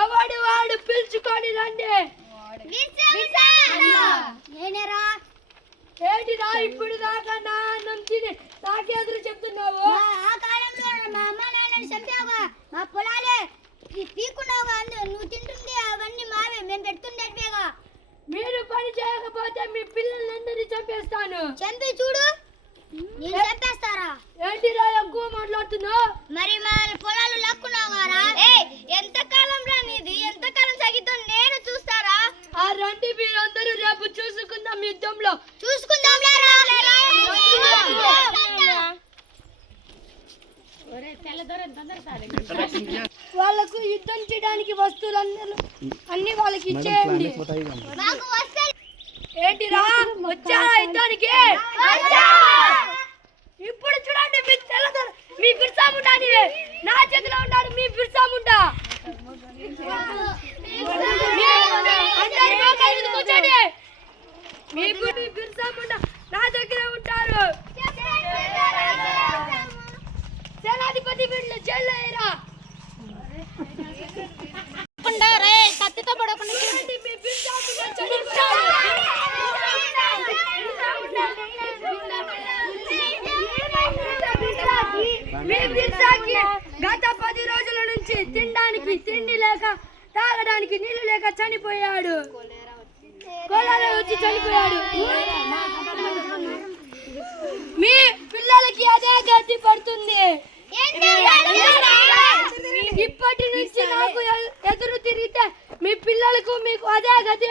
ఎవడు వాడు పిలుచుకొని రండి. ఏంటిరా ఇప్పుడు దాకా నా అన్నం తిని నాకే ఎదురు చెప్తున్నావు? ఆ కాలంలో మా అమ్మ నాన్నని చంపావుగా, మా పొలాలే పీకున్నావుగా, నువ్వు తింటుంది అవన్నీ మావే, మేము పెడుతుండేటివేగా. మీరు పని చేయకపోతే మీ పిల్లలందరినీ చంపేస్తాను. చంపి చూడు, నేను చంపేస్తారా? ఏంటిరా ఎక్కువ మాట్లాడుతున్నావు? మరి మా పొలాలు లాక్కున్నావు గారా? ఎంతకాలం రా నీది, ఎంతకాలం సాగిద్దాం నేను చూస్తారా? ఆ రండి మీరందరూ రేపు చూసుకుందాం యుద్ధంలో. చూసుకుందాం. వాళ్ళకు యుద్ధం చేయడానికి వస్తువులందరూ అన్ని వాళ్ళకి ఇచ్చేయండి. ఏంటిరా వచ్చారా యుద్ధానికి? ఇప్పుడు చూడండి మీ తెల్లదొర, మీ బిర్సా ముండాని నా చేతిలో ఉన్నాడు. మీ బిర్సా ముండా కూర్చోండి. మీ బిర్సా ముండా నా దగ్గర ఉంటారు. సేనాధిపతి వీళ్ళు చెల్లెరా కత్తితో పడకుండా మీ బిర్సా గత 10 రోజుల నుంచి తినడానికి తిండి లేక, తాగడానికి నీళ్లు లేక చనిపోయాడు. కోలారా వచ్చి చనిపోయాడు. మీ పిల్లలకి అదే గతి పడుతుంది. ఇప్పటి నుంచి నాకు ఎదురు తిరిగితే మీ పిల్లలకు మీకు అదే గతి.